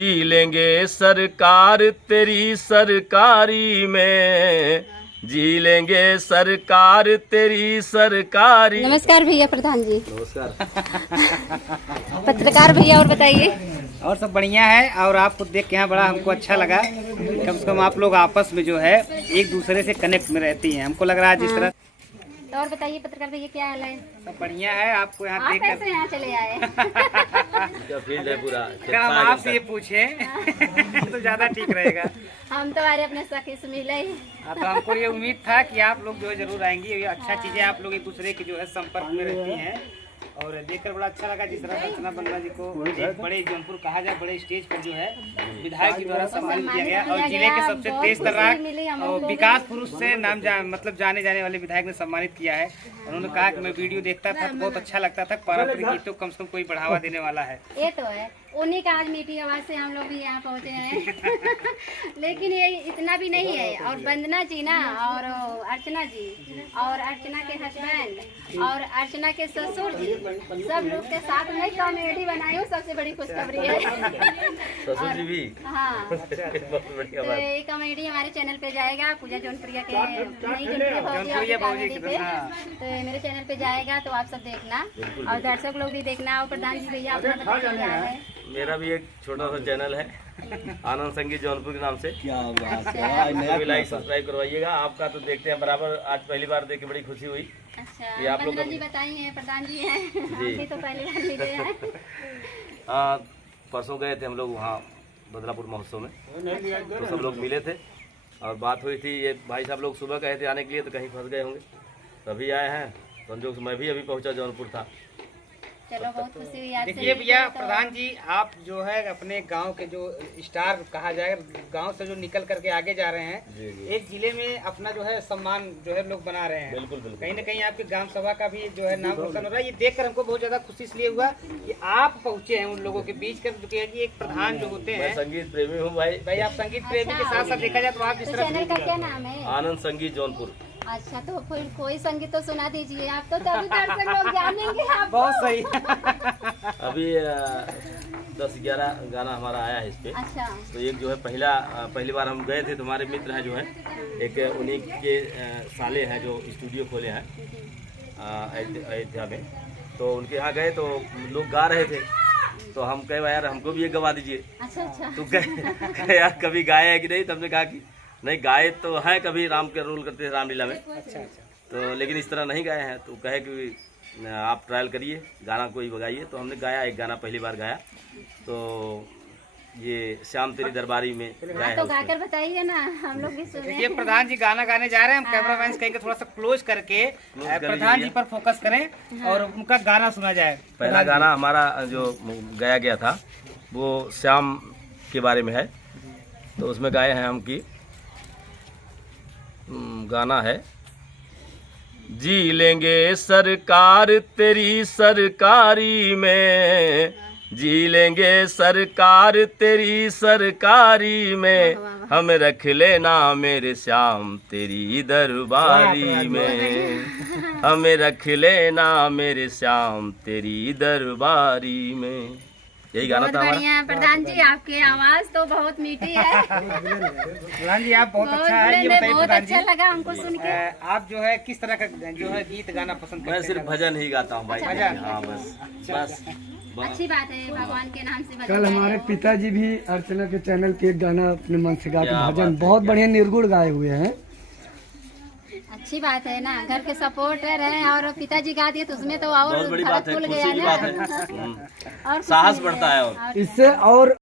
जी लेंगे सरकार तेरी सरकारी में, जी लेंगे सरकार तेरी सरकारी। नमस्कार भैया प्रधान जी। नमस्कार। पत्रकार भैया, और बताइए। और सब बढ़िया है। और आपको देख के यहाँ बड़ा हमको अच्छा लगा। कम से कम आप लोग आपस में जो है एक दूसरे से कनेक्ट में रहती हैं, हमको लग रहा है जिस तरह। तो और बताइए पत्रकार भैया, क्या हाल है? सब बढ़िया है। आपको यहाँ आप देख कैसे यहाँ चले आए? फील्ड है पूरा। अगर हम आपसे ये पूछें तो ज्यादा ठीक रहेगा। हम तो आ रहे अपने सखी से मिले ही। हाँ, तो हमको ये उम्मीद था कि आप लोग जो है जरूर आएंगी। ये अच्छा चीजें आप लोग एक दूसरे के जो है संपर्क में रहती हैं, और देखकर बड़ा अच्छा लगा। जिस तरह रचना बंदना जी को एक बड़े जौनपुर कहा जाए, बड़े स्टेज पर जो है विधायक जी द्वारा सम्मानित किया गया, और जिले के सबसे तेज तर्राक और विकास पुरुष से नाम मतलब जाने जाने वाले विधायक ने सम्मानित किया है। उन्होंने कहा कि मैं वीडियो देखता था तो बहुत अच्छा लगता था, पारंपरिक गीतों को कम से कम कोई बढ़ावा देने वाला है। ये तो है, उन्हीं का आज मीठी आवाज से हम लोग भी यहाँ पहुँचे हैं। लेकिन ये इतना भी नहीं है। और वंदना जी ना, और अर्चना जी, और अर्चना के हस्बैंड, और अर्चना के ससुर जी, सब लोग के साथ में कॉमेडी बनाई हूँ। सबसे बड़ी खुशखबरी है। ससुर जी भी। हाँ, बहुत बढ़िया तो बात। ये कॉमेडी हमारे चैनल पे जाएगा, पूजा जौनप्रिया के नई जौनप्रिया कॉमेडी पे। तो ये मेरे चैनल पे जाएगा, तो आप सब देखना, और दर्शक लोग भी देखना। और प्रधान जी भैया अपना बताइए क्या है? मेरा भी एक छोटा सा चैनल है, आनंद संगीत जौनपुर के नाम से। क्या बात है। भी लाइक सब्सक्राइब करवाइएगा। आपका तो देखते हैं बराबर, आज पहली बार देख के बड़ी खुशी हुई। अच्छा, ये आप लोग प्रधान जी बताइए, प्रधान जी हैं, हम तो पहली बार मिले हैं। हाँ, परसों गए थे हम लोग वहाँ बदलापुर महोत्सव में, तो सब लोग मिले थे और बात हुई थी। ये भाई साहब लोग सुबह कहे थे आने के लिए, तो कहीं फंस गए होंगे, तभी आए हैं। संजोग से मैं भी अभी पहुँचा, जौनपुर था। चलो, बहुत खुशी हुई आपसे। देखिए भैया प्रधान जी, आप जो है अपने गांव के जो स्टार कहा जाए, गांव से जो निकल करके आगे जा रहे हैं, जी जी। एक जिले में अपना जो है सम्मान जो है लोग बना रहे हैं। बिल्कुल बिल्कुल। कहीं न कहीं आपके ग्राम सभा का भी जो है नाम रोशन हो रहा है। ये देखकर हमको बहुत ज्यादा खुशी इसलिए हुआ कि आप पहुंचे हैं उन लोगों के बीच कर, जो कि एक प्रधान जो होते मैं हैं। संगीत प्रेमी हूँ भाई। भाई आप संगीत प्रेमी के साथ साथ देखा जाए तो आप इस तो तरह चैनल का क्या नाम है? आनंद संगीत जौनपुर। अच्छा, तो फिर कोई संगीत तो सुना दीजिए आप, तो तभी दर्शक लोग जानेंगे आपको। बहुत सही। अभी 10-11 गाना हमारा आया है इस पे। अच्छा, तो एक जो है पहली बार हम गए थे, तो हमारे मित्र हैं जो है, एक उन्हीं के साले हैं जो स्टूडियो खोले हैं अयोध्या में। तो उनके यहाँ गए तो लोग गा रहे थे, तो हम कहे यार हमको भी ये गवा दीजिए। अच्छा, अच्छा। तो कहे यार कभी गाए है कि नहीं? तो हमने कहा कि नहीं, गाए तो है, कभी राम के रोल करते थे रामलीला में। अच्छा अच्छा। तो लेकिन इस तरह नहीं गाए हैं। तो कहे कि आप ट्रायल करिए, गाना कोई बगाइए। तो हमने गाया, एक गाना पहली बार गाया, तो ये श्याम तेरी दरबारी में गाया तो है गाकर उसमें। बताइए ना, हम लोग भी सुने। देखिए प्रधान जी गाना गाने जा रहे हैं, हम कैमरा मैन कहीं थोड़ा सा क्लोज करके प्रधान जी पर फोकस करें और उनका गाना सुना जाए। पहला गाना हमारा जो गाया गया था वो श्याम के बारे में है। तो उसमें गाए हैं हम कि गाना है, जी लेंगे सरकार तेरी सरकारी में, जी लेंगे सरकार तेरी सरकारी में, हम रख लेना मेरे श्याम तेरी दरबारी में, हमें रख लेना मेरे श्याम तेरी दरबारी में। यही गाना बहुत था हमारा। बढ़िया प्रधान जी, आपकी आवाज तो बहुत मीठी है। प्रधान जी आप बहुत अच्छा है। ये बताइए बहुत प्रधान जी, अच्छा लगा हमको सुन के। आप जो है किस तरह का जो है गीत गाना पसंद मैं करते सिर्फ हैं? भजन ही गाता हूँ भाई। भजन? हाँ बस। अच्छी बात है, भगवान के नाम से कल हमारे पिताजी भी अर्चना के चैनल पे एक गाना अपने मन से गा के क्या बात भजन है, बहुत क्या। बढ़िया निर्गुण गाए हुए हैं। अच्छी बात है ना, घर के सपोर्टर हैं, और पिताजी गा दिए तो उसमें तो और बहुत बड़ी बात है, खुल खुशी गया की ना। बात है। और साहस खुशी बढ़ता है और इससे और